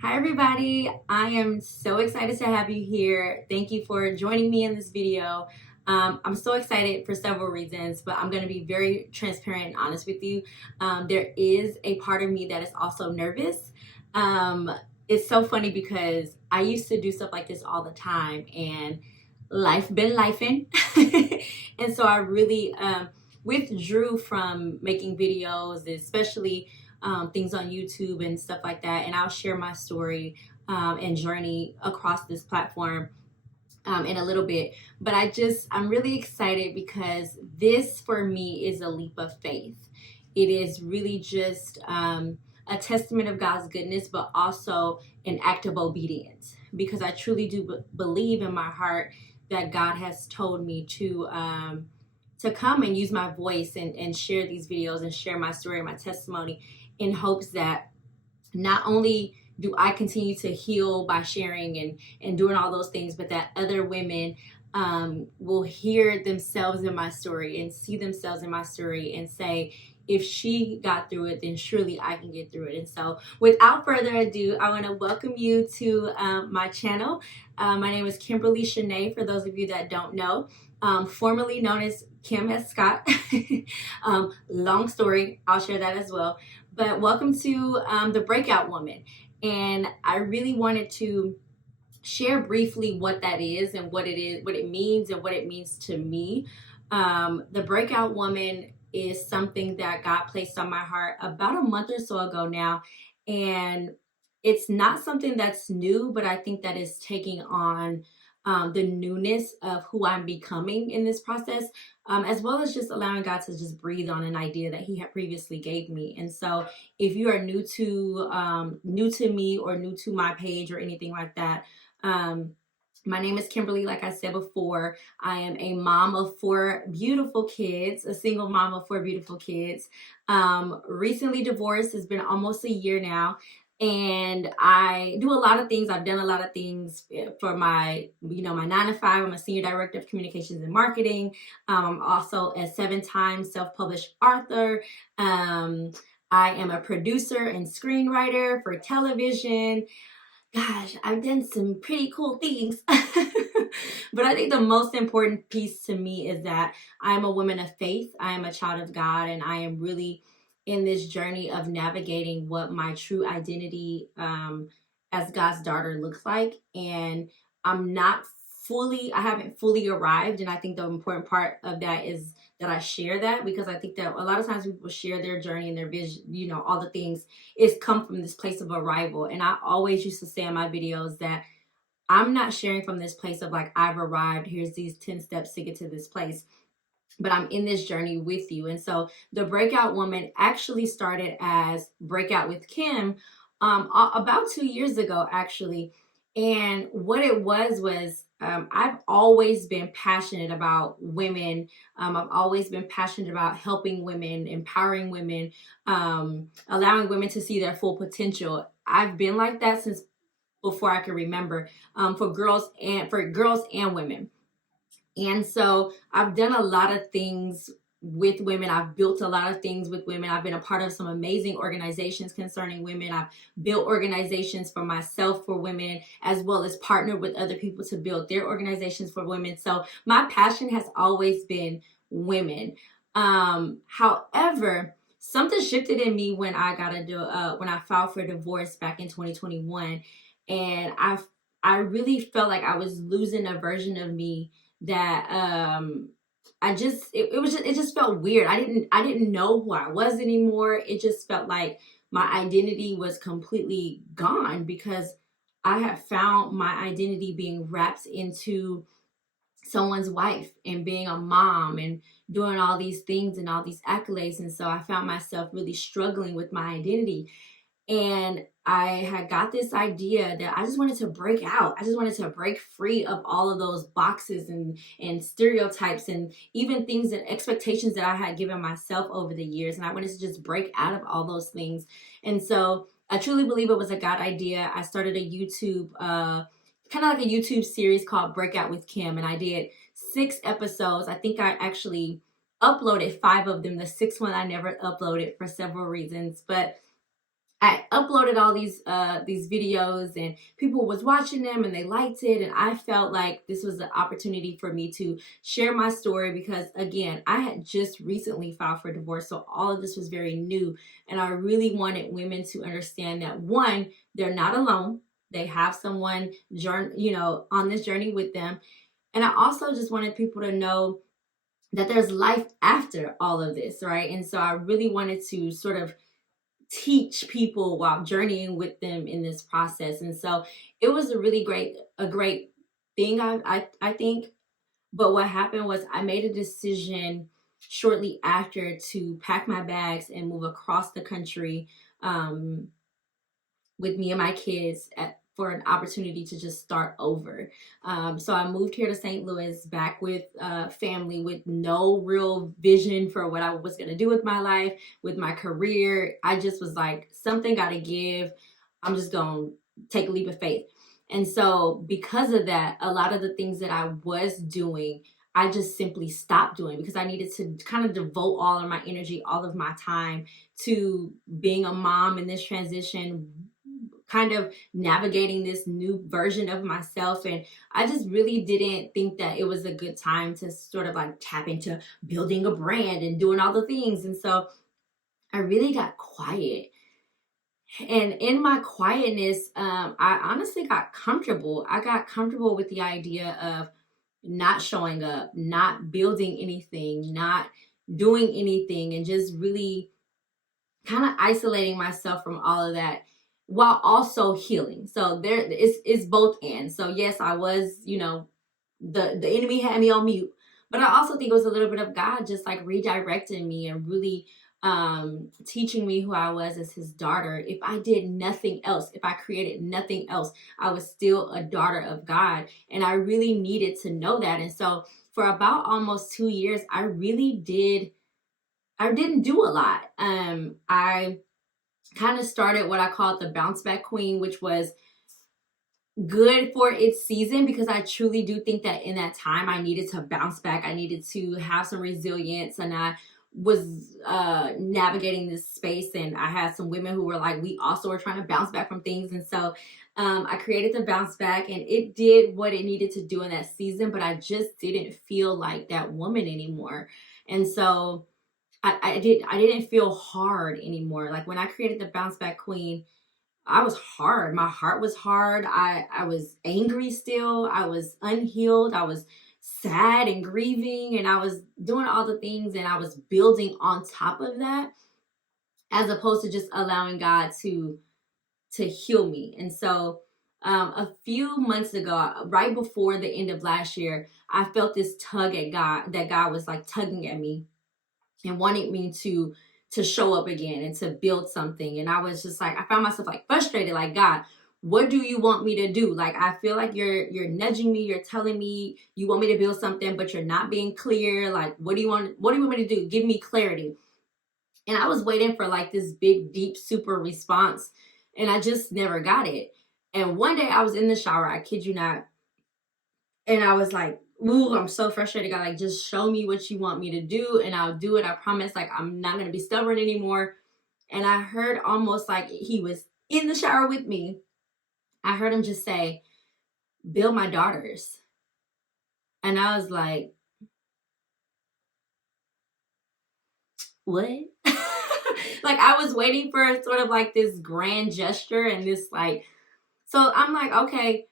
Hi everybody, I am so excited to have you here. Thank you for joining me in this video. I'm so excited for several reasons, but I'm going to be very transparent and honest with you. There is a part of me that is also nervous. Um, it's so funny because I used to do stuff like this all the time and life been lifing. And so I really withdrew from making videos, especially things on YouTube and stuff like that. And I'll share my story and journey across this platform in a little bit. But I'm really excited because this for me is a leap of faith. It is really just a testament of God's goodness, but also an act of obedience because I truly do believe in my heart that God has told me to come and use my voice and share these videos and share my story and my testimony in hopes that not only do I continue to heal by sharing and doing all those things, but that other women will hear themselves in my story and see themselves in my story and say, if she got through it, then surely I can get through it. And so without further ado, I want to welcome you to my channel. My name is Kimberly Shanae, for those of you that don't know, formerly known as Kim S. Scott. Long story, I'll share that as well. But welcome to the Breakout Woman. And I really wanted to share briefly what that is and what it means and what it means to me. The Breakout Woman is something that God placed on my heart about a month or so ago now. And it's not something that's new, but I think that is taking on the newness of who I'm becoming in this process, as well as just allowing God to just breathe on an idea that He had previously gave me. And so, if you are new to me or new to my page or anything like that, my name is Kimberly. Like I said before, I am a mom of four beautiful kids, a single mom of four beautiful kids. Recently divorced. It's been almost a year now. And I do a lot of things. I've done a lot of things for my 9 to 5. I'm a senior director of communications and marketing. I'm also a 7-time self-published author. I am a producer and screenwriter for television. Gosh, I've done some pretty cool things. But I think the most important piece to me is that I'm a woman of faith. I am a child of God, and I am really in this journey of navigating what my true identity as God's daughter looks like. And I haven't fully arrived. And I think the important part of that is that I share that, because I think that a lot of times people share their journey and their vision, all the things is come from this place of arrival. And I always used to say in my videos that I'm not sharing from this place of like, I've arrived, here's these 10 steps to get to this place, but I'm in this journey with you. And so the Breakout Woman actually started as Breakout with Kim about 2 years ago, actually. And what it was I've always been passionate about women. I've always been passionate about helping women, empowering women, allowing women to see their full potential. I've been like that since before I can remember, for girls and women. And so I've done a lot of things with women. I've built a lot of things with women. I've been a part of some amazing organizations concerning women. I've built organizations for myself for women, as well as partnered with other people to build their organizations for women. So my passion has always been women. However, something shifted in me when when I filed for divorce back in 2021, and I really felt like I was losing a version of me that it just felt weird. I didn't know who I was anymore. It just felt like my identity was completely gone, because I had found my identity being wrapped into someone's wife and being a mom and doing all these things and all these accolades. And so I found myself really struggling with my identity. And I had got this idea that I just wanted to break out. I just wanted to break free of all of those boxes and stereotypes and even things and expectations that I had given myself over the years. And I wanted to just break out of all those things. And so I truly believe it was a God idea. I started a YouTube, kind of like a YouTube series called Breakout with Kim. And I did 6 episodes. I think I actually uploaded 5 of them. The 6th one I never uploaded for several reasons. But I uploaded all these videos, and people was watching them and they liked it, and I felt like this was the opportunity for me to share my story, because again, I had just recently filed for divorce, so all of this was very new, and I really wanted women to understand that, one, they're not alone. They have someone on this journey with them. And I also just wanted people to know that there's life after all of this, right? And so I really wanted to sort of teach people while journeying with them in this process. And so it was a great thing, I think. But what happened was I made a decision shortly after to pack my bags and move across the country, um, with me and my kids for an opportunity to just start over. So I moved here to St. Louis, back with family, with no real vision for what I was going to do with my life, with my career. I just was like, something got to give. I'm just going to take a leap of faith. And so because of that, a lot of the things that I was doing, I just simply stopped doing, because I needed to kind of devote all of my energy, all of my time to being a mom in this transition, kind of navigating this new version of myself. And I just really didn't think that it was a good time to sort of like tap into building a brand and doing all the things. And so I really got quiet. And in my quietness, I honestly got comfortable. I got comfortable with the idea of not showing up, not building anything, not doing anything, and just really kind of isolating myself from all of that while also healing. So there it's both ends. So yes, I was, the enemy had me on mute, but I also think it was a little bit of God just like redirecting me and really teaching me who I was as his daughter. If I did nothing else, if I created nothing else, I was still a daughter of God, and I really needed to know that. And so for about almost 2 years, I didn't do a lot. I kind of started what I called the bounce back queen, which was good for its season, because I truly do think that in that time I needed to bounce back. I needed to have some resilience, and I was navigating this space, and I had some women who were like, we also were trying to bounce back from things. And so I created the bounce back, and it did what it needed to do in that season, but I just didn't feel like that woman anymore. And so I didn't feel hard anymore. Like when I created the bounce back queen, I was hard. My heart was hard. I was angry still. I was unhealed. I was sad and grieving, and I was doing all the things, and I was building on top of that, as opposed to just allowing God to heal me. And so a few months ago, right before the end of last year, I felt this tug at God, that God was like tugging at me and wanted me to show up again and to build something. And I was just like, I found myself like frustrated, like, God, what do you want me to do? Like, I feel like you're nudging me, you're telling me you want me to build something, but you're not being clear. Like, what do you want me to do? Give me clarity. And I was waiting for like this big, deep, super response, and I just never got it. And one day I was in the shower, I kid you not, and I was like, ooh, I'm so frustrated. God, like, just show me what you want me to do, and I'll do it. I promise. Like, I'm not going to be stubborn anymore. And I heard, almost like he was in the shower with me, I heard him just say, build my daughters. And I was like, what? Like, I was waiting for sort of like this grand gesture and this like, so I'm like, okay,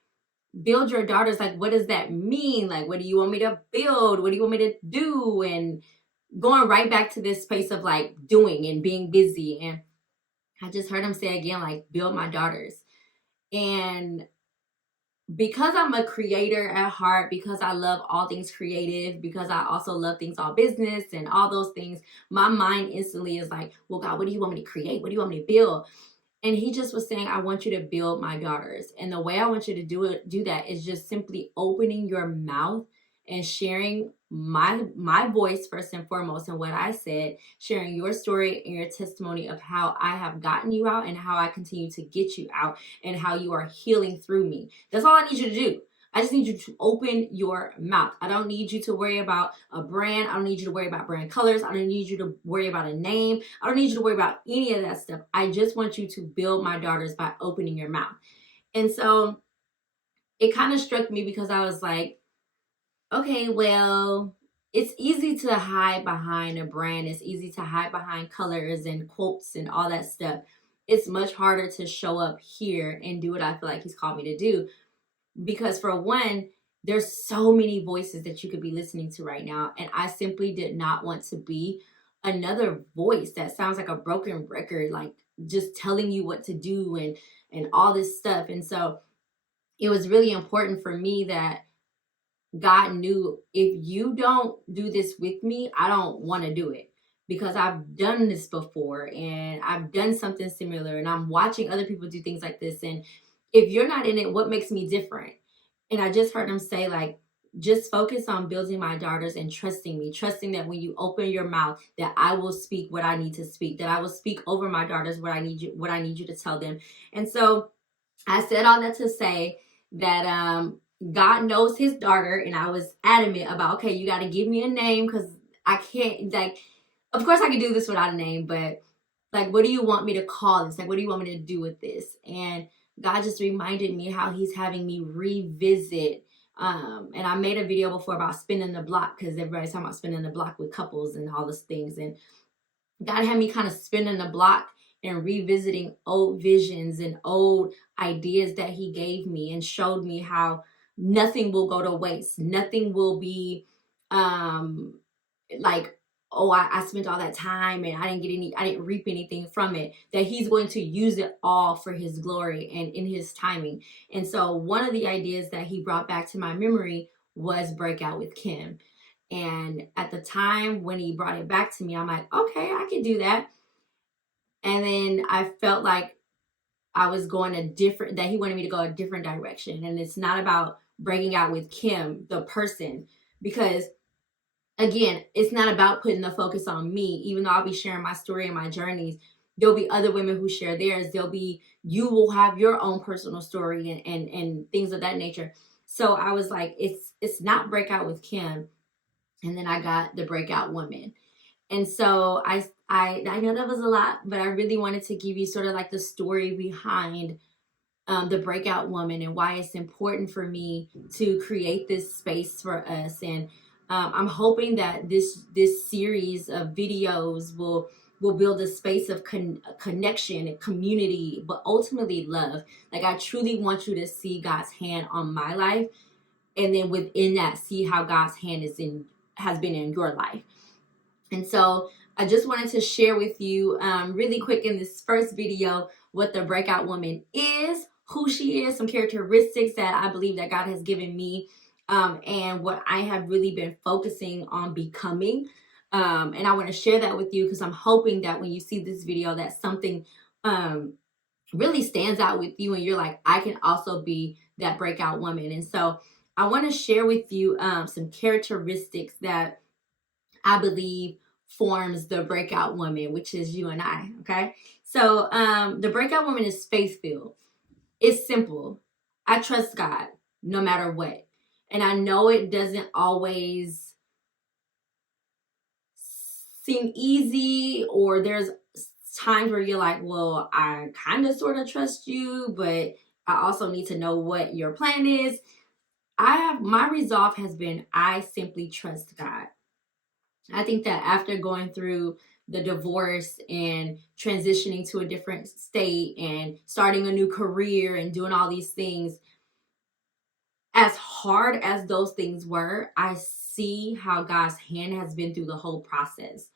build your daughters. Like, what does that mean? Like, what do you want me to build? What do you want me to do? And going right back to this space of like doing and being busy. And I just heard him say again, like, build my daughters. And because I'm a creator at heart, because I love all things creative, because I also love things all business and all those things, my mind instantly is like, well, God, what do you want me to create? What do you want me to build? And he just was saying, I want you to build my daughters. And the way I want you to do that is just simply opening your mouth and sharing my voice first and foremost, and what I said, sharing your story and your testimony of how I have gotten you out and how I continue to get you out and how you are healing through me. That's all I need you to do. I just need you to open your mouth. I don't need you to worry about a brand. I don't need you to worry about brand colors. I don't need you to worry about a name. I don't need you to worry about any of that stuff. I just want you to build my daughters by opening your mouth. And so it kind of struck me because I was like, okay, well, it's easy to hide behind a brand. It's easy to hide behind colors and quotes and all that stuff. It's much harder to show up here and do what I feel like he's called me to do. Because for one, there's so many voices that you could be listening to right now. And I simply did not want to be another voice that sounds like a broken record, like just telling you what to do and all this stuff. And so it was really important for me that God knew, if you don't do this with me, I don't want to do it, because I've done this before and I've done something similar and I'm watching other people do things like this. And if you're not in it, what makes me different? And I just heard him say, like, just focus on building my daughters and trusting me, trusting that when you open your mouth, that I will speak what I need to speak, that I will speak over my daughters what I need you to tell them. And so I said all that to say that God knows his daughter, and I was adamant about, okay, you got to give me a name, because I can't, like, of course I can do this without a name, but like, what do you want me to call this? Like, what do you want me to do with this? And God just reminded me how he's having me revisit. And I made a video before about spinning the block, because everybody's talking about spinning the block with couples and all those things. And God had me kind of spinning the block and revisiting old visions and old ideas that he gave me, and showed me how nothing will go to waste. Nothing will be like, oh, I spent all that time and I didn't reap anything from it. That he's going to use it all for his glory and in his timing. And so one of the ideas that he brought back to my memory was Breakout with Kim. And at the time when he brought it back to me, I'm like, okay, I can do that. And then I felt like I was going that he wanted me to go a different direction. And it's not about breaking out with Kim, the person, because again, it's not about putting the focus on me. Even though I'll be sharing my story and my journeys, there'll be other women who share theirs. You will have your own personal story and things of that nature. So I was like, it's not Breakout with Kim. And then I got the Breakout Woman. And so I know that was a lot, but I really wanted to give you sort of like the story behind the Breakout Woman, and why it's important for me to create this space for us. And I'm hoping that this series of videos will build a space of connection and community, but ultimately love. Like, I truly want you to see God's hand on my life, and then within that, see how God's hand has been in your life. And so I just wanted to share with you really quick in this first video what the Breakout Woman is, who she is, some characteristics that I believe that God has given me, and what I have really been focusing on becoming. And I want to share that with you, because I'm hoping that when you see this video, that something really stands out with you and you're like, I can also be that breakout woman. And so I want to share with you some characteristics that I believe forms the breakout woman, which is you and I. Okay. So the breakout woman is faith-filled. It's simple. I trust God no matter what. And I know it doesn't always seem easy, or there's times where you're like, well, I kind of sort of trust you, but I also need to know what your plan is. My resolve has been, I simply trust God. I think that after going through the divorce and transitioning to a different state and starting a new career and doing all these things, as hard as those things were, I see how God's hand has been through the whole process.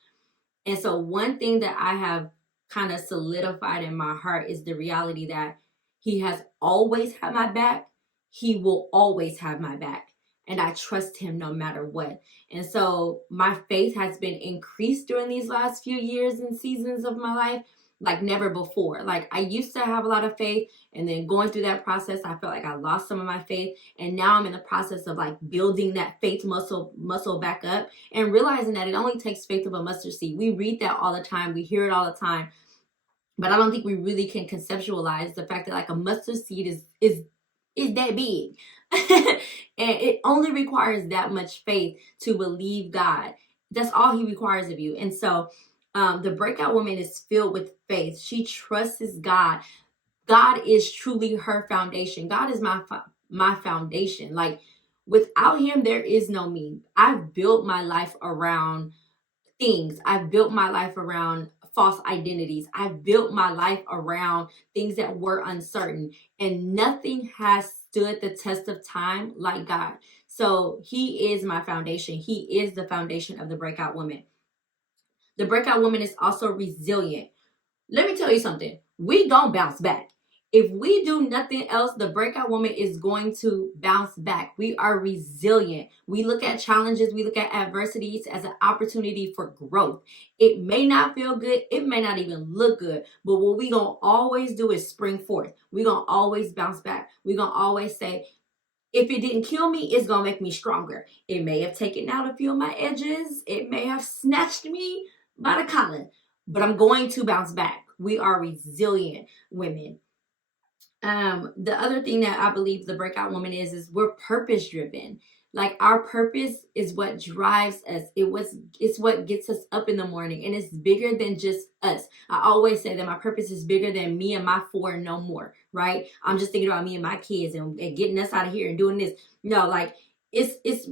And so one thing that I have kind of solidified in my heart is the reality that He has always had my back. He will always have my back. And I trust Him no matter what. And so my faith has been increased during these last few years and seasons of my life like never before. Like, I used to have a lot of faith, and then going through that process, I felt like I lost some of my faith. And now I'm in the process of like building that faith muscle back up, and realizing that it only takes faith of a mustard seed. We read that all the time. We hear it all the time. But I don't think we really can conceptualize the fact that like a mustard seed is is that big. And it only requires that much faith to believe God. That's all he requires of you. And so the breakout woman is filled with faith. She trusts God. God is truly her foundation. God is my foundation. Like, without him, there is no me. I've built my life around things. I've built my life around false identities. I've built my life around things that were uncertain, and nothing has stood the test of time like God. So he is my foundation. He is the foundation of the breakout woman. The breakout woman is also resilient. Let me tell you something. We gonna bounce back. If we do nothing else, the breakout woman is going to bounce back. We are resilient. We look at challenges, we look at adversities as an opportunity for growth. It may not feel good, it may not even look good, but what we gonna always do is spring forth. We gonna always bounce back. We gonna always say, if it didn't kill me, it's gonna make me stronger. It may have taken out a few of my edges. It may have snatched me by the collar, but I'm going to bounce back. We are resilient women. The other thing that I believe the breakout woman is we're purpose driven. Like, our purpose is what drives us. It's what gets us up in the morning, and it's bigger than just us. I always say that my purpose is bigger than me and my four and no more, right? I'm just thinking about me and my kids and getting us out of here and doing this. No, like, it's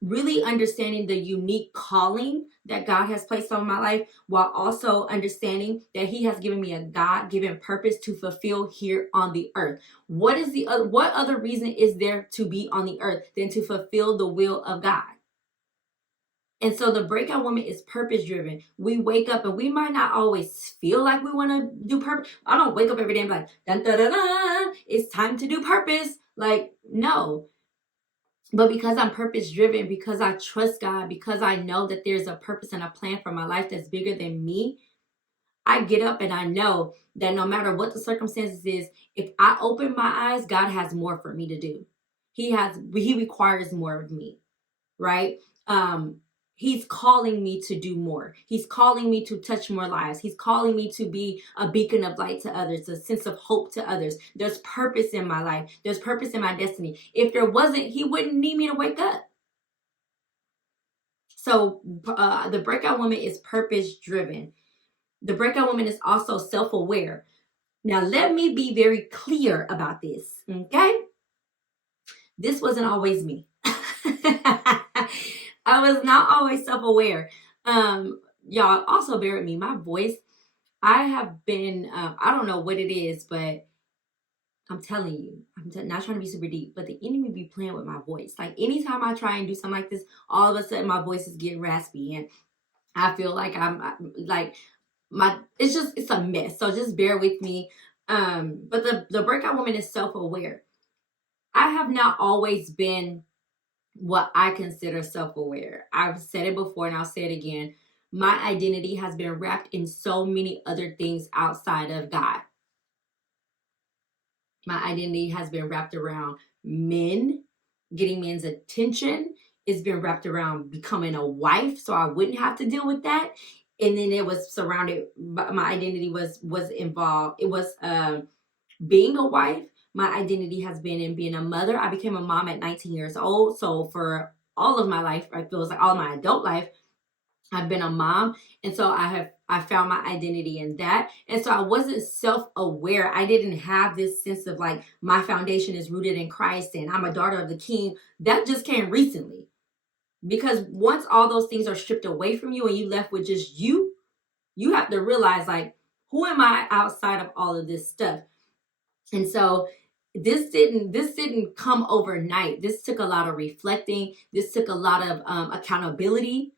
really understanding the unique calling that God has placed on my life, while also understanding that he has given me a God-given purpose to fulfill here on the earth. What other reason is there to be on the earth than to fulfill the will of God? And so the breakout woman is purpose driven. We wake up and we might not always feel like we want to do purpose. I don't wake up every day and be like, dun, dun, dun, dun, it's time to do purpose. Like, no. But because I'm purpose driven, because I trust God, because I know that there's a purpose and a plan for my life that's bigger than me, I get up and I know that no matter what the circumstances is, if I open my eyes, God has more for me to do. He requires more of me, right? He's calling me to do more. He's calling me to touch more lives. He's calling me to be a beacon of light to others, a sense of hope to others. There's purpose in my life. There's purpose in my destiny. If there wasn't, he wouldn't need me to wake up. So the breakout woman is purpose driven. The breakout woman is also self-aware. Now, let me be very clear about this, okay? This wasn't always me. I was not always self-aware. Y'all also bear with me. My voice, I have been, I don't know what it is, but I'm telling you, not trying to be super deep, but the enemy be playing with my voice. Like, anytime I try and do something like this, all of a sudden my voice is getting raspy, and I feel like I'm like, it's a mess. So just bear with me. But the breakout woman is self-aware. I have not always been what I consider self-aware. I've said it before and I'll say it again. My identity has been wrapped in so many other things outside of God. My identity has been wrapped around men, getting men's attention. It's been wrapped around becoming a wife so I wouldn't have to deal with that. And then it was surrounded, my identity was involved. It was being a wife. My identity has been in being a mother. I became a mom at 19 years old. So for all of my life, it feels like all my adult life, I've been a mom. And so I found my identity in that. And so I wasn't self-aware. I didn't have this sense of like, my foundation is rooted in Christ and I'm a daughter of the King. That just came recently. Because once all those things are stripped away from you and you left with just you have to realize, like, who am I outside of all of this stuff? And so this didn't come overnight. This took a lot of reflecting. This took a lot of accountability,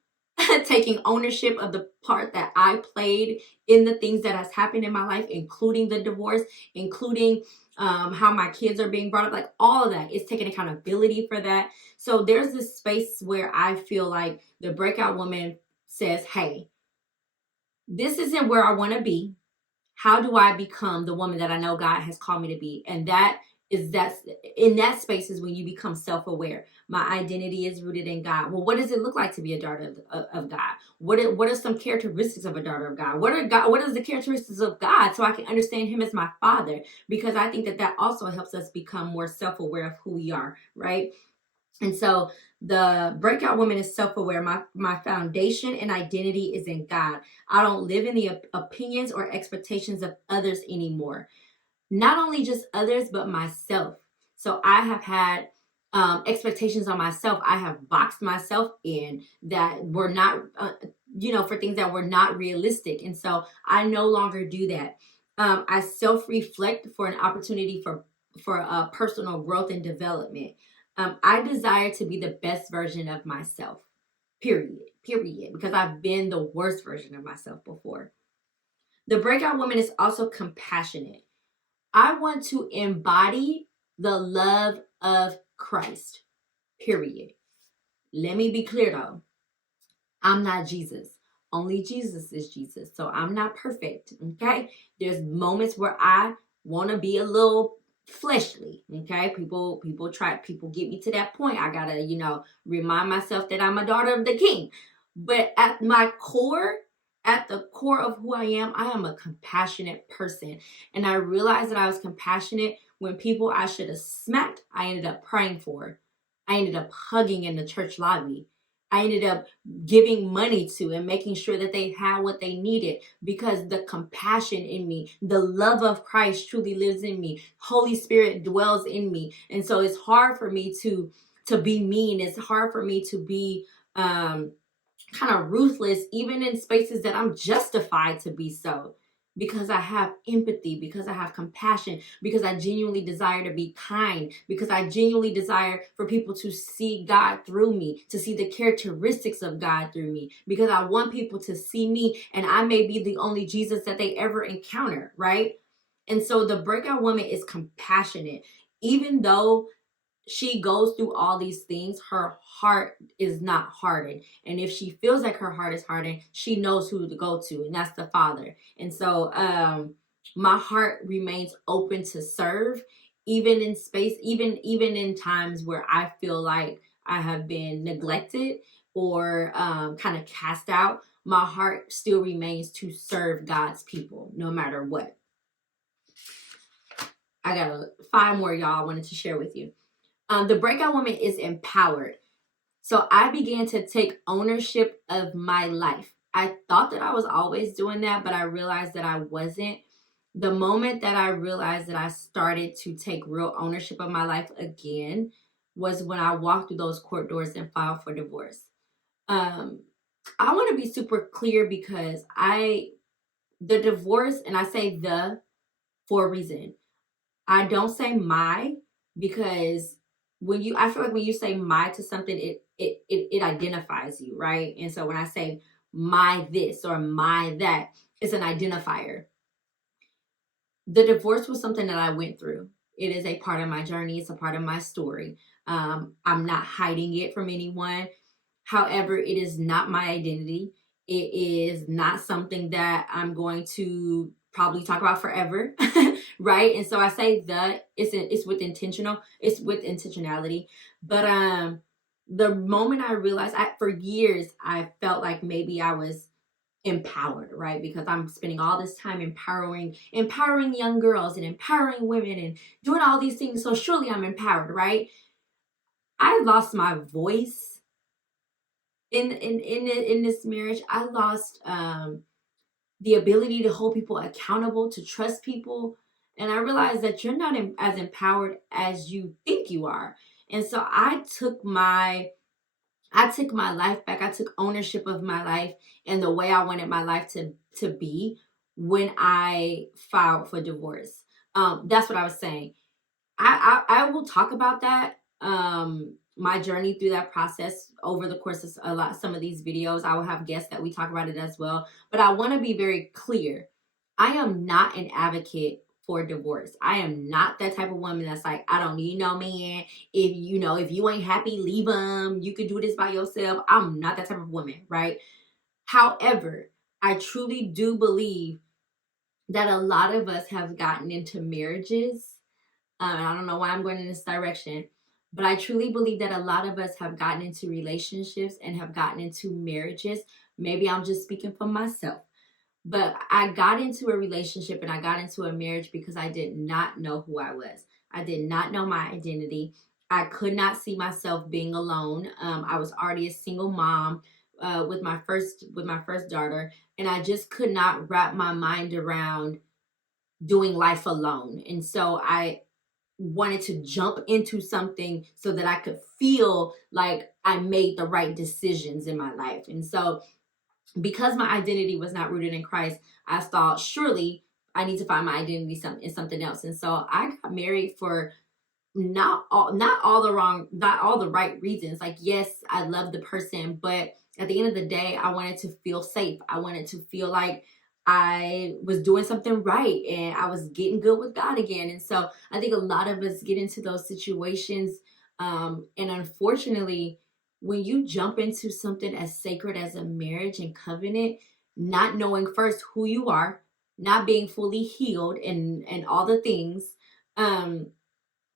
taking ownership of the part that I played in the things that has happened in my life, including the divorce, including how my kids are being brought up, like all of that. It's taking accountability for that. So there's this space where I feel like the breakout woman says, hey, this isn't where I want to be. How do I become the woman that I know God has called me to be? And that is that in that space is when you become self-aware. My identity is rooted in God. Well, what does it look like to be a daughter of God? What are some characteristics of a daughter of God? What is the characteristics of God, so I can understand him as my father? Because I think that also helps us become more self-aware of who we are, right? And so the breakout woman is self-aware. My foundation and identity is in God. I don't live in the opinions or expectations of others anymore. Not only just others, but myself. So I have had expectations on myself. I have boxed myself in that were not, for things that were not realistic. And so I no longer do that. I self-reflect for an opportunity for personal growth and development. I desire to be the best version of myself. Period. Because I've been the worst version of myself before. The breakout woman is also compassionate. I want to embody the love of Christ. Period. Let me be clear though. I'm not Jesus. Only Jesus is Jesus. So I'm not perfect. Okay. There's moments where I want to be a little fleshly. Okay. People get me to that point. I gotta, remind myself that I'm a daughter of the king. But at the core of who I am a compassionate person. And I realized that I was compassionate when people I should have smacked, I ended up praying for. I ended up hugging in the church lobby. I ended up giving money to and making sure that they had what they needed, because the compassion in me, the love of Christ truly lives in me. Holy Spirit dwells in me. And so it's hard for me to be mean. It's hard for me to be kind of ruthless, even in spaces that I'm justified to be so, because I have empathy, because I have compassion, because I genuinely desire to be kind, because I genuinely desire for people to see God through me, to see the characteristics of God through me, because I want people to see me and I may be the only Jesus that they ever encounter, right? And so the breakout woman is compassionate. Even though she goes through all these things, her heart is not hardened. And if she feels like her heart is hardened, she knows who to go to, and that's the Father. And so my heart remains open to serve, even in space, even in times where I feel like I have been neglected or kind of cast out. My heart still remains to serve God's people no matter what. I got 5 more, y'all, I wanted to share with you. The breakout woman is empowered. So I began to take ownership of my life. I thought that I was always doing that, but I realized that I wasn't. The moment that I realized that I started to take real ownership of my life again was when I walked through those court doors and filed for divorce. I want to be super clear, because the divorce, and I say the for a reason. I don't say my, because I feel like when you say my to something, it identifies you, right? And so when I say my this or my that, it's an identifier. The divorce was something that I went through. It is a part of my journey. It's a part of my story. I'm not hiding it from anyone. However, it is not my identity. It is not something that I'm going to probably talk about forever, right? And so I say that it's with intentionality. But the moment I realized, for years I felt like maybe I was empowered, right? Because I'm spending all this time empowering young girls and empowering women and doing all these things. So surely I'm empowered, right? I lost my voice in this marriage. I lost the ability to hold people accountable, to trust people, and I realized that you're not as empowered as you think you are. And so I took my life back. I took ownership of my life and the way I wanted my life to be when I filed for divorce. That's what I was saying. I will talk about that. My journey through that process over the course of some of these videos. I will have guests that we talk about it as well. But I want to be very clear. I am not an advocate for divorce. I am not that type of woman that's like, I don't need no man. If you ain't happy, leave him. You can do this by yourself. I'm not that type of woman, right? However, I truly do believe that a lot of us have gotten into marriages And I don't know why I'm going in this direction, but I truly believe that a lot of us have gotten into relationships and have gotten into marriages. Maybe I'm just speaking for myself, but I got into a relationship and I got into a marriage because I did not know who I was. I did not know my identity. I could not see myself being alone. I was already a single mom with my first daughter, and I just could not wrap my mind around doing life alone. And so I wanted to jump into something so that I could feel like I made the right decisions in my life. And so because my identity was not rooted in Christ, I thought surely I need to find my identity in something else. And so I got married for not all the right reasons. Like, yes, I love the person, but at the end of the day, I wanted to feel safe. I wanted to feel like I was doing something right and I was getting good with God again. And so I think a lot of us get into those situations. And unfortunately, when you jump into something as sacred as a marriage and covenant, not knowing first who you are, not being fully healed and all the things, um,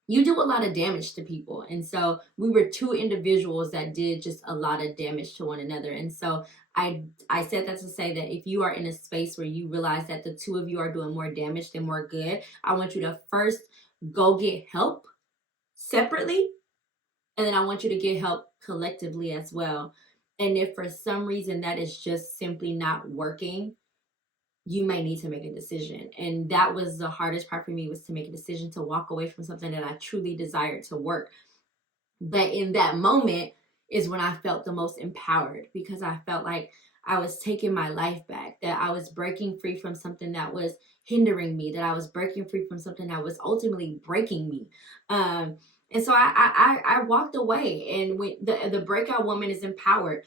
you do a lot of damage to people. And so we were two individuals that did just a lot of damage to one another. And so I said that to say that if you are in a space where you realize that the two of you are doing more damage than more good, I want you to first go get help separately, and then I want you to get help collectively as well. And if for some reason that is just simply not working, you may need to make a decision. And that was the hardest part for me, was to make a decision to walk away from something that I truly desired to work. But in that moment is when I felt the most empowered, because I felt like I was taking my life back, that I was breaking free from something that was hindering me, that I was breaking free from something that was ultimately breaking me. And so I walked away, and when the breakout woman is empowered,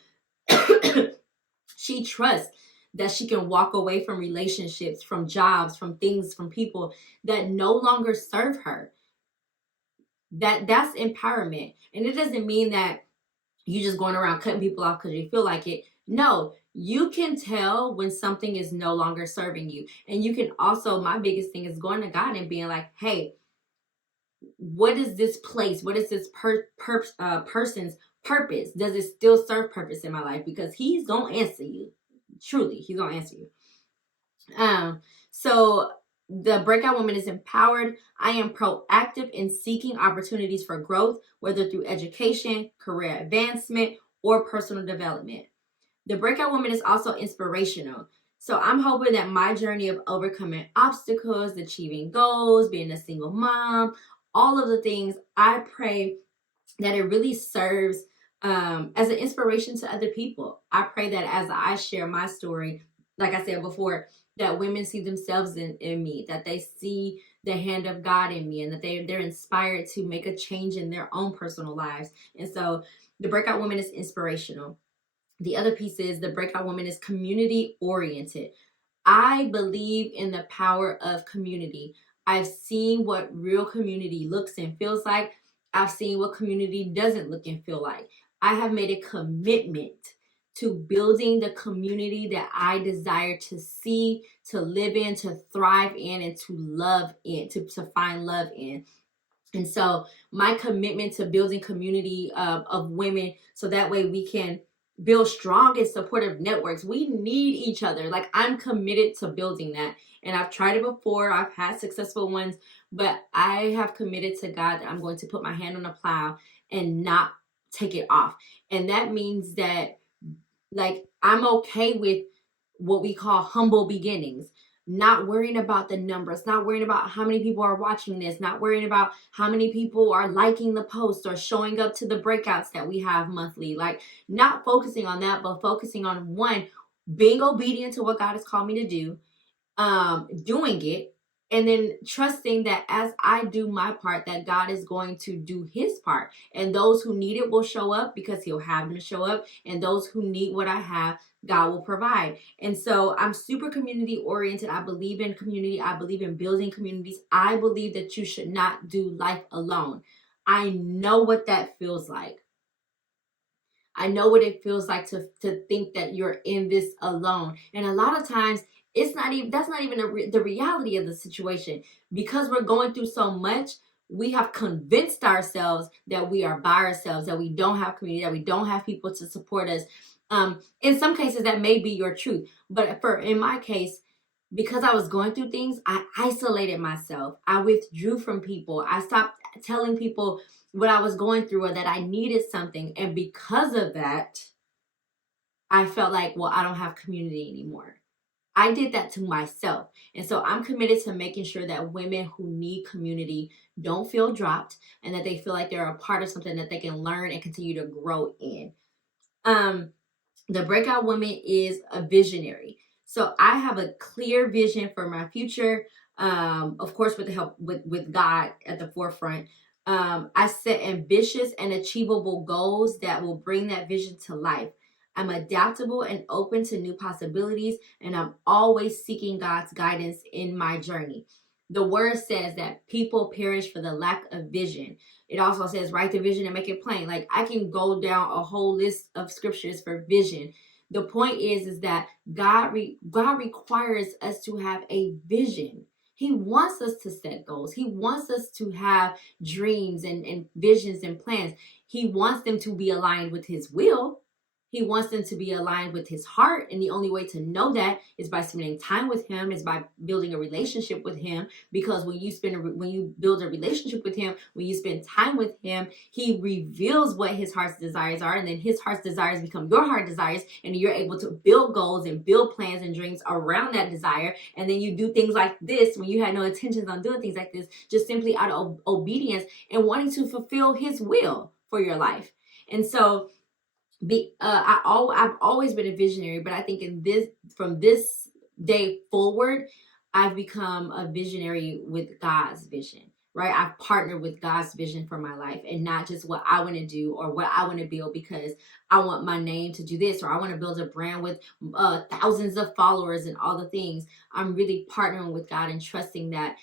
she trusts that she can walk away from relationships, from jobs, from things, from people that no longer serve her. That's empowerment. And it doesn't mean that you just going around cutting people off because you feel like it. No, you can tell when something is no longer serving you. And you can also, my biggest thing is going to God and being like, hey, what is this place? What is this person's purpose? Does it still serve purpose in my life? Because he's going to answer you. Truly, he's going to answer you. So the breakout woman is empowered. I am proactive in seeking opportunities for growth, whether through education, career advancement, or personal development. The breakout woman is also inspirational. So I'm hoping that my journey of overcoming obstacles, achieving goals, being a single mom, all of the things, I pray that it really serves as an inspiration to other people. I pray that as I share my story, like I said before, that women see themselves in me, that they see the hand of God in me, and that they're inspired to make a change in their own personal lives. And so the breakout woman is inspirational. The other piece is the breakout woman is community oriented. I believe in the power of community. I've seen what real community looks and feels like. I've seen what community doesn't look and feel like. I have made a commitment to building the community that I desire to see, to live in, to thrive in, and to love in, to find love in. And so my commitment to building community of women, so that way we can build strong and supportive networks. We need each other. Like, I'm committed to building that. And I've tried it before. I've had successful ones, but I have committed to God that I'm going to put my hand on the plow and not take it off. And that means that, like, I'm okay with what we call humble beginnings. Not worrying about the numbers, not worrying about how many people are watching this, not worrying about how many people are liking the post or showing up to the breakouts that we have monthly. Like, not focusing on that, but focusing on, one, being obedient to what God has called me to do, doing it, and then trusting that as I do my part, that God is going to do his part. And those who need it will show up because he'll have them show up. And those who need what I have, God will provide. And so I'm super community oriented. I believe in community. I believe in building communities. I believe that you should not do life alone. I know what that feels like. I know what it feels like to think that you're in this alone. And a lot of times that's not even the reality of the situation. Because we're going through so much, we have convinced ourselves that we are by ourselves, that we don't have community, that we don't have people to support us. In some cases, that may be your truth. But in my case, because I was going through things, I isolated myself. I withdrew from people. I stopped telling people what I was going through or that I needed something. And because of that, I felt like, well, I don't have community anymore. I did that to myself. And so I'm committed to making sure that women who need community don't feel dropped and that they feel like they're a part of something that they can learn and continue to grow in. The Breakout Woman is a visionary. So I have a clear vision for my future. Of course, with the help with God at the forefront. I set ambitious and achievable goals that will bring that vision to life. I'm adaptable and open to new possibilities, and I'm always seeking God's guidance in my journey. The word says that people perish for the lack of vision. It also says, write the vision and make it plain. Like, I can go down a whole list of scriptures for vision. The point is that God requires us to have a vision. He wants us to set goals. He wants us to have dreams and visions and plans. He wants them to be aligned with his will. He wants them to be aligned with his heart. And the only way to know that is by spending time with him, is by building a relationship with him. Because when you build a relationship with him, when you spend time with him, he reveals what his heart's desires are. And then his heart's desires become your heart desires. And you're able to build goals and build plans and dreams around that desire. And then you do things like this when you had no intentions on doing things like this, just simply out of obedience and wanting to fulfill his will for your life. And so I've always been a visionary, but I think from this day forward, I've become a visionary with God's vision, right? I've partnered with God's vision for my life, and not just what I want to do or what I want to build because I want my name to do this, or I want to build a brand with thousands of followers and all the things. I'm really partnering with God and trusting that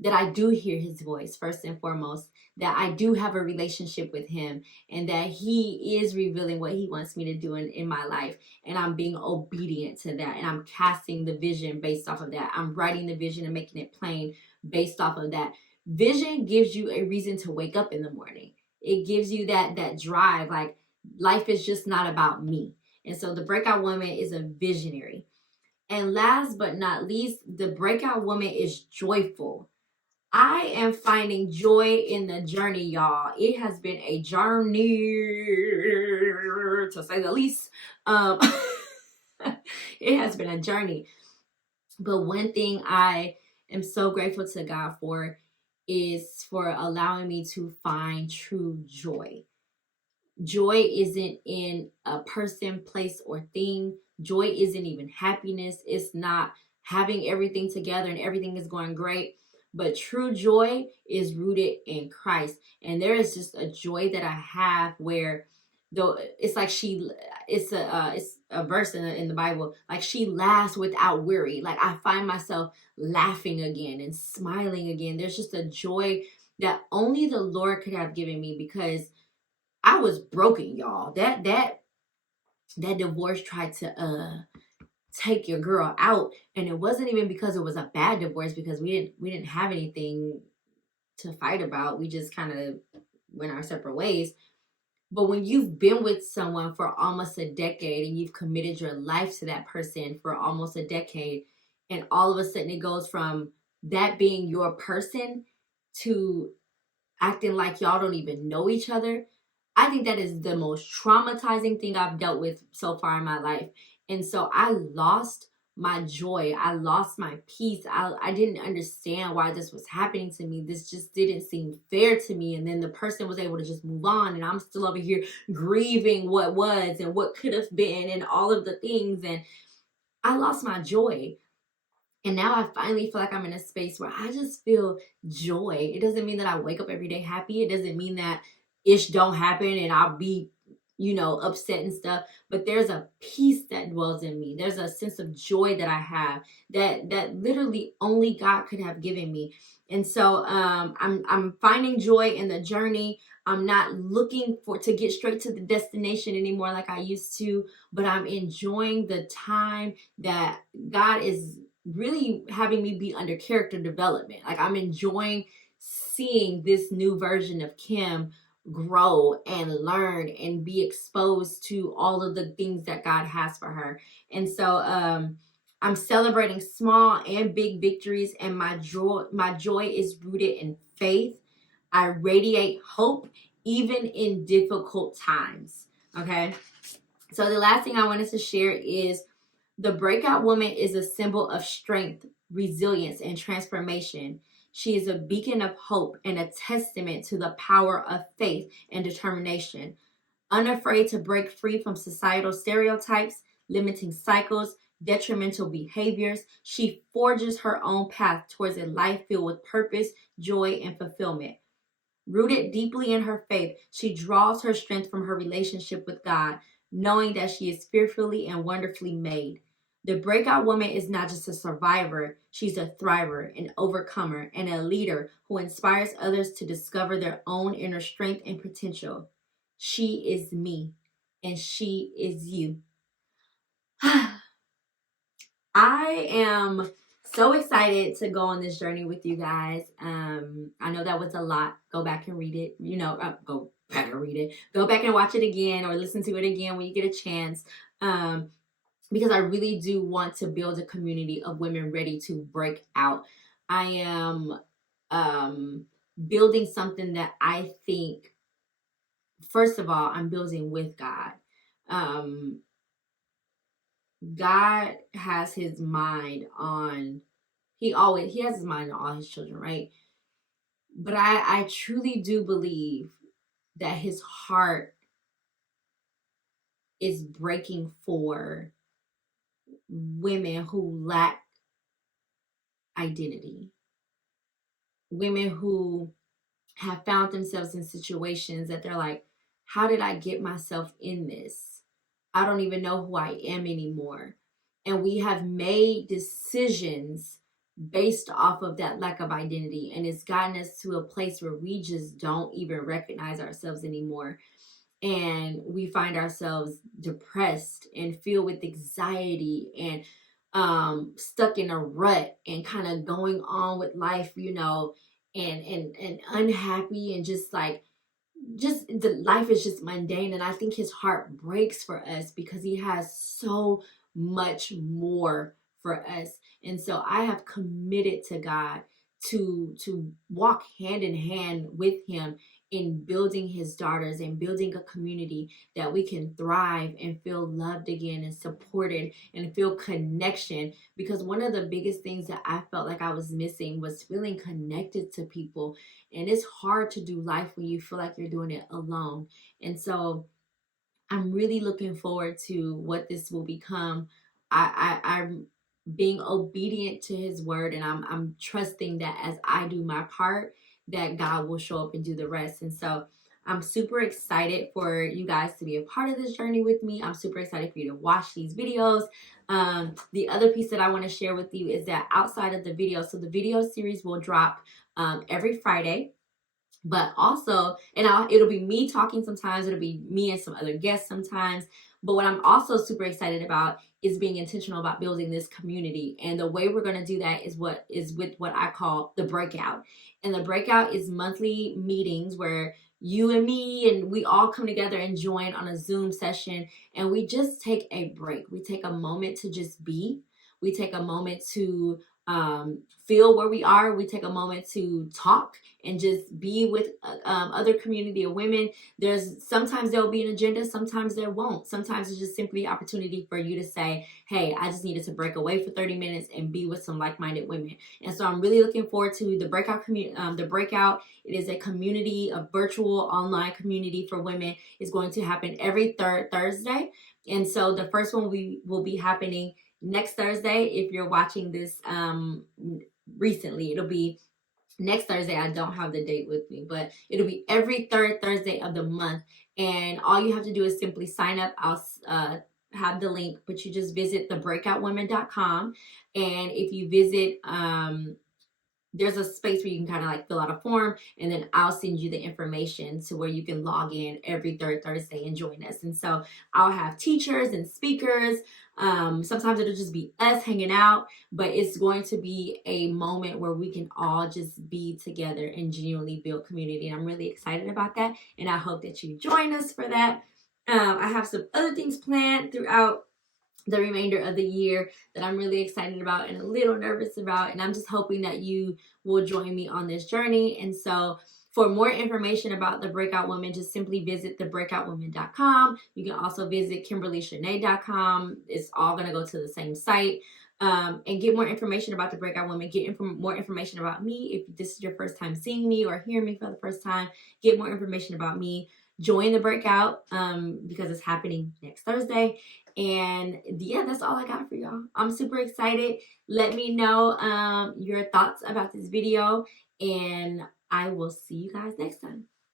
that I do hear his voice first and foremost, that I do have a relationship with him, and that he is revealing what he wants me to do in my life. And I'm being obedient to that. And I'm casting the vision based off of that. I'm writing the vision and making it plain based off of that. Vision gives you a reason to wake up in the morning. It gives you that drive. Like, life is just not about me. And so the Breakout Woman is a visionary. And last but not least, the Breakout Woman is joyful. I am finding joy in the journey, y'all. It has been a journey, to say the least. It has been a journey. But one thing I am so grateful to God for is for allowing me to find true joy. Joy isn't in a person, place, or thing. Joy isn't even happiness. It's not having everything together and everything is going great. But true joy is rooted in Christ. And there is just a joy that I have where, though it's like it's a verse in the Bible, like she laughs without worry. Like, I find myself laughing again and smiling again. There's just a joy that only the Lord could have given me, because I was broken, y'all. That divorce tried to take your girl out, and it wasn't even because it was a bad divorce, because we didn't have anything to fight about. We just kind of went our separate ways. But when you've been with someone for almost a decade and you've committed your life to that person for almost a decade, and all of a sudden it goes from that being your person to acting like y'all don't even know each other, I think that is the most traumatizing thing I've dealt with so far in my life. And so I lost my joy. I lost my peace. I didn't understand why this was happening to me. This just didn't seem fair to me. And then the person was able to just move on, and I'm still over here grieving what was and what could have been and all of the things. And I lost my joy. And now I finally feel like I'm in a space where I just feel joy. It doesn't mean that I wake up every day happy. It doesn't mean that ish don't happen and I'll be, upset and stuff. But there's a peace that dwells in me. There's a sense of joy that I have that literally only God could have given me. And so I'm finding joy in the journey. I'm not looking to get straight to the destination anymore like I used to, but I'm enjoying the time that God is really having me be under character development. Like, I'm enjoying seeing this new version of Kim grow and learn and be exposed to all of the things that God has for her. And so I'm celebrating small and big victories, and my joy is rooted in faith. I radiate hope even in difficult times. Okay? So the last thing I wanted to share is the breakout woman is a symbol of strength, resilience, and transformation. She is a beacon of hope and a testament to the power of faith and determination. Unafraid to break free from societal stereotypes, limiting cycles, detrimental behaviors, she forges her own path towards a life filled with purpose, joy, and fulfillment. Rooted deeply in her faith, she draws her strength from her relationship with God, knowing that she is fearfully and wonderfully made. The breakout woman is not just a survivor, she's a thriver, an overcomer, and a leader who inspires others to discover their own inner strength and potential. She is me, and she is you. I am so excited to go on this journey with you guys. I know that was a lot. Go back and read it. Go back and read it. Go back and watch it again or listen to it again when you get a chance. Because I really do want to build a community of women ready to break out. I am building something that I think, first of all, I'm building with God. God has his mind on, he has his mind on all his children, right? But I truly do believe that his heart is breaking for women who lack identity, women who have found themselves in situations that they're like, how did I get myself in this? I don't even know who I am anymore. And we have made decisions based off of that lack of identity. And it's gotten us to a place where we just don't even recognize ourselves anymore. And we find ourselves depressed and filled with anxiety and stuck in a rut and kind of going on with life, and unhappy and just the life is just mundane. And I think his heart breaks for us because he has so much more for us. And so I have committed to God to walk hand in hand with him in building his daughters and building a community that we can thrive and feel loved again and supported and feel connection. Because one of the biggest things that I felt like I was missing was feeling connected to people. And it's hard to do life when you feel like you're doing it alone. And so I'm really looking forward to what this will become. I'm being obedient to his word, and I'm trusting that as I do my part, that God will show up and do the rest. And so I'm super excited for you guys to be a part of this journey with me. I'm super excited for you to watch these videos. The other piece that I want to share with you is that outside of the video, so the video series will drop every Friday. But also, it'll be me talking sometimes, it'll be me and some other guests sometimes. But what I'm also super excited about is being intentional about building this community. And the way we're going to do that is with what I call the breakout. And the breakout is monthly meetings where you and me and we all come together and join on a Zoom session, and we just take a break. We take a moment to just be. We take a moment to feel where we are. We take a moment to talk and just be with other community of women. Sometimes there'll be an agenda, sometimes there won't. Sometimes it's just simply opportunity for you to say, hey, I just needed to break away for 30 minutes and be with some like-minded women. And so I'm really looking forward to the breakout community. The breakout, it is a community, a virtual online community for women. It's going to happen every third Thursday. And so the first one will be happening next Thursday. If you're watching this recently, it'll be next Thursday. I don't have the date with me, but it'll be every third Thursday of the month. And all you have to do is simply sign up. I'll have the link, but you just visit thebreakoutwoman.com. And if you visit there's a space where you can kind of like fill out a form, and then I'll send you the information to where you can log in every third Thursday and join us. And so I'll have teachers and speakers. Sometimes it'll just be us hanging out, but it's going to be a moment where we can all just be together and genuinely build community. And I'm really excited about that. And I hope that you join us for that. I have some other things planned throughout the remainder of the year that I'm really excited about and a little nervous about. And I'm just hoping that you will join me on this journey. And so for more information about the Breakout Woman, just simply visit thebreakoutwoman.com. You can also visit KimberlyShanae.com. It's all going to go to the same site. And get more information about the Breakout Woman. Get more information about me. If this is your first time seeing me or hearing me for the first time, get more information about me. Join the breakout because it's happening next Thursday. And yeah, that's all I got for y'all. I'm super excited. Let me know your thoughts about this video, and I will see you guys next time.